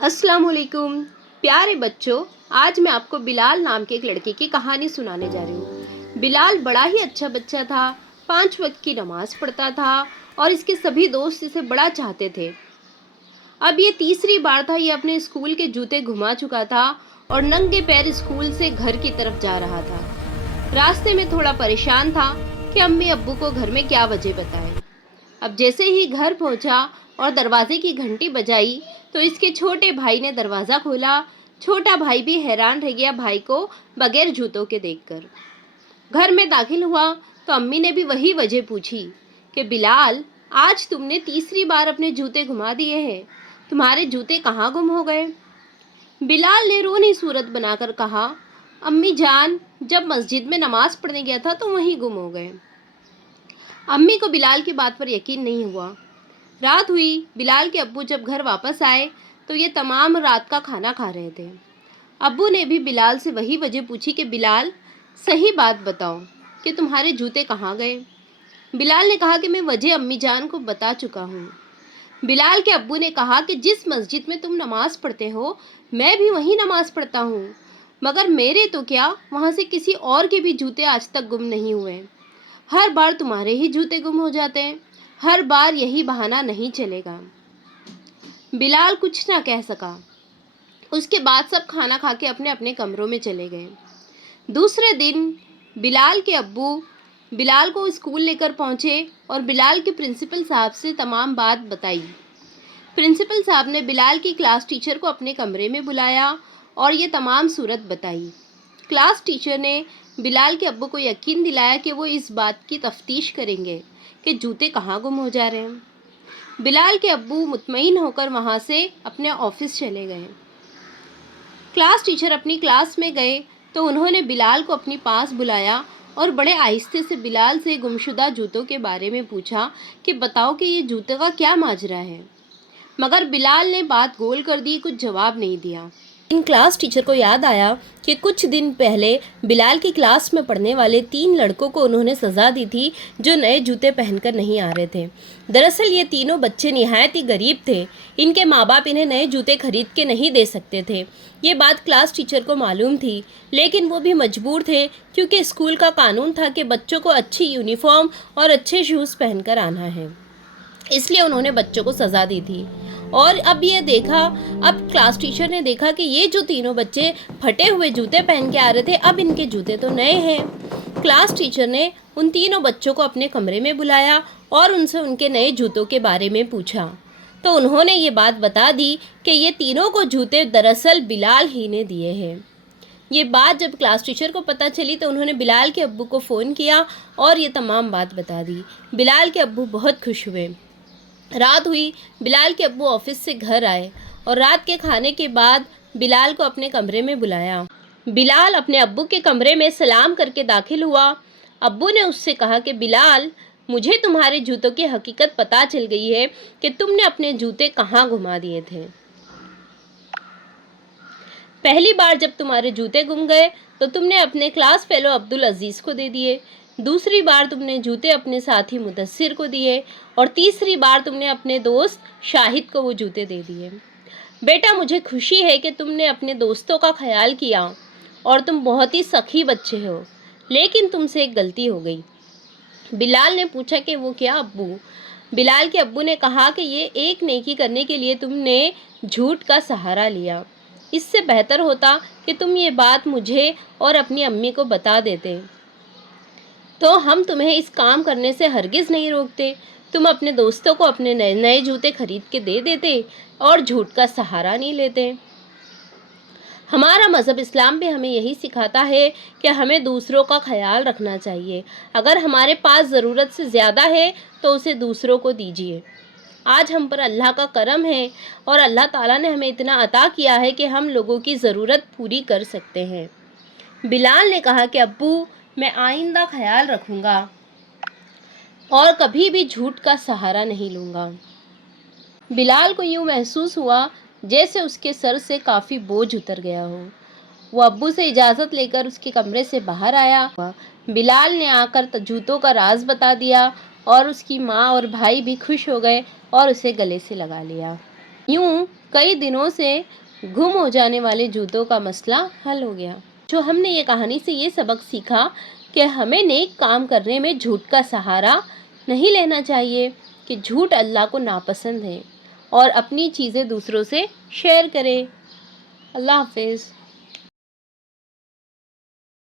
अस्सलाम वालेकुम प्यारे बच्चों। आज मैं आपको बिलाल नाम के एक लड़के की कहानी सुनाने जा रही हूँ। बिलाल बड़ा ही अच्छा बच्चा था। 5 वक्त की नमाज पढ़ता था और इसके सभी दोस्त इसे बड़ा चाहते थे। अब ये तीसरी बार था ये अपने स्कूल के जूते घुमा चुका था और नंगे पैर स्कूल से घर की तरफ जा रहा था। रास्ते में थोड़ा परेशान था कि अम्मी अब्बू को घर में क्या वजह बताएं। अब जैसे ही घर पहुंचा और दरवाजे की घंटी बजाई तो इसके छोटे भाई ने दरवाज़ा खोला। छोटा भाई भी हैरान रह गया भाई को बगैर जूतों के देखकर। घर में दाखिल हुआ तो अम्मी ने भी वही वजह पूछी कि बिलाल, आज तुमने तीसरी बार अपने जूते घुमा दिए हैं, तुम्हारे जूते कहाँ गुम हो गए? बिलाल ने रोनी सूरत बनाकर कहा, अम्मी जान, जब मस्जिद में नमाज पढ़ने गया था तो वहीं गुम हो गए। अम्मी को बिलाल की बात पर यकीन नहीं हुआ। रात हुई। बिलाल के अब्बू जब घर वापस आए तो ये तमाम रात का खाना खा रहे थे। अब्बू ने भी बिलाल से वही वजह पूछी कि बिलाल, सही बात बताओ कि तुम्हारे जूते कहाँ गए? बिलाल ने कहा कि मैं वजह अम्मी जान को बता चुका हूँ। बिलाल के अब्बू ने कहा कि जिस मस्जिद में तुम नमाज पढ़ते हो मैं भी वहीं नमाज पढ़ता हूँ, मगर मेरे तो क्या, वहाँ से किसी और के भी जूते आज तक गुम नहीं हुए। हर बार तुम्हारे ही जूते गुम हो जाते हैं। हर बार यही बहाना नहीं चलेगा। बिलाल कुछ ना कह सका। उसके बाद सब खाना खा के अपने अपने कमरों में चले गए। दूसरे दिन बिलाल के अब्बू बिलाल को स्कूल लेकर पहुंचे और बिलाल के प्रिंसिपल साहब से तमाम बात बताई। प्रिंसिपल साहब ने बिलाल की क्लास टीचर को अपने कमरे में बुलाया और ये तमाम सूरत बताई। क्लास टीचर ने बिलाल के अब्बू को यकीन दिलाया कि वो इस बात की तफ्तीश करेंगे कि जूते कहाँ गुम हो जा रहे हैं। बिलाल के अब्बू मुतमईन होकर वहाँ से अपने ऑफिस चले गए। क्लास टीचर अपनी क्लास में गए तो उन्होंने बिलाल को अपने पास बुलाया और बड़े आहिस्ते से बिलाल से गुमशुदा जूतों के बारे में पूछा कि बताओ कि ये जूते का क्या माजरा है। मगर बिलाल ने बात गोल कर दी, कुछ जवाब नहीं दिया। इन क्लास टीचर को याद आया कि कुछ दिन पहले बिलाल की क्लास में पढ़ने वाले 3 लड़कों को उन्होंने सज़ा दी थी जो नए जूते पहनकर नहीं आ रहे थे। दरअसल ये तीनों बच्चे निहायत ही गरीब थे। इनके माँ बाप इन्हें नए जूते खरीद के नहीं दे सकते थे। ये बात क्लास टीचर को मालूम थी, लेकिन वो भी मजबूर थे क्योंकि स्कूल का कानून था कि बच्चों को अच्छी यूनिफॉर्म और अच्छे शूज़ पहनकर आना है। इसलिए उन्होंने बच्चों को सज़ा दी थी। और अब क्लास टीचर ने देखा कि ये जो तीनों बच्चे फटे हुए जूते पहन के आ रहे थे, अब इनके जूते तो नए हैं। क्लास टीचर ने उन तीनों बच्चों को अपने कमरे में बुलाया और उनसे उनके नए जूतों के बारे में पूछा। तो उन्होंने ये बात बता दी कि ये तीनों को जूते दरअसल बिलाल ही ने दिए हैं। ये बात जब क्लास टीचर को पता चली तो उन्होंने बिलाल के अब्बू को फ़ोन किया और ये तमाम बात बता दी। बिलाल के अब्बू बहुत खुश हुए। रात हुई। बिलाल के अब्बू ऑफिस से घर आए और रात के खाने के बाद बिलाल को अपने कमरे में बुलाया। बिलाल अपने अब्बू के कमरे में सलाम करके दाखिल हुआ। अब्बू ने उससे कहा कि बिलाल, मुझे तुम्हारे जूतों की हकीकत पता चल गई है कि तुमने अपने जूते कहाँ घुमा दिए थे। पहली बार जब तुम्हारे जूते गुम गए तो तुमने अपने क्लास फेलो अब्दुल अजीज़ को दे दिए। दूसरी बार तुमने जूते अपने साथी मुदस्सिर को दिए और तीसरी बार तुमने अपने दोस्त शाहिद को वो जूते दे दिए। बेटा, मुझे खुशी है कि तुमने अपने दोस्तों का ख्याल किया और तुम बहुत ही सखी बच्चे हो, लेकिन तुमसे एक गलती हो गई। बिलाल ने पूछा कि वो क्या अब्बू? बिलाल के अब्बू ने कहा कि ये एक नेकी करने के लिए तुमने झूठ का सहारा लिया। इससे बेहतर होता कि तुम ये बात मुझे और अपनी अम्मी को बता देते, तो हम तुम्हें इस काम करने से हरगिज़ नहीं रोकते। तुम अपने दोस्तों को अपने नए नए जूते खरीद के दे देते और झूठ का सहारा नहीं लेते। हमारा मज़हब इस्लाम भी हमें यही सिखाता है कि हमें दूसरों का ख्याल रखना चाहिए। अगर हमारे पास ज़रूरत से ज़्यादा है तो उसे दूसरों को दीजिए। आज हम पर अल्लाह का करम है और अल्लाह ताला ने हमें इतना अता किया है कि हम लोगों की ज़रूरत पूरी कर सकते हैं। बिलाल ने कहा कि अब्बू, मैं आइंदा ख्याल रखूँगा और कभी भी झूठ का सहारा नहीं लूँगा। बिलाल को यूँ महसूस हुआ जैसे उसके सर से काफ़ी बोझ उतर गया हो। वो अब्बू से इजाज़त लेकर उसके कमरे से बाहर आया। बिलाल ने आकर जूतों का राज बता दिया और उसकी माँ और भाई भी खुश हो गए और उसे गले से लगा लिया। यूं कई दिनों से गुम हो जाने वाले जूतों का मसला हल हो गया। जो हमने ये कहानी से ये सबक सीखा कि हमें नेक काम करने में झूठ का सहारा नहीं लेना चाहिए, कि झूठ अल्लाह को नापसंद है, और अपनी चीज़ें दूसरों से शेयर करें। अल्लाह हाफिज़।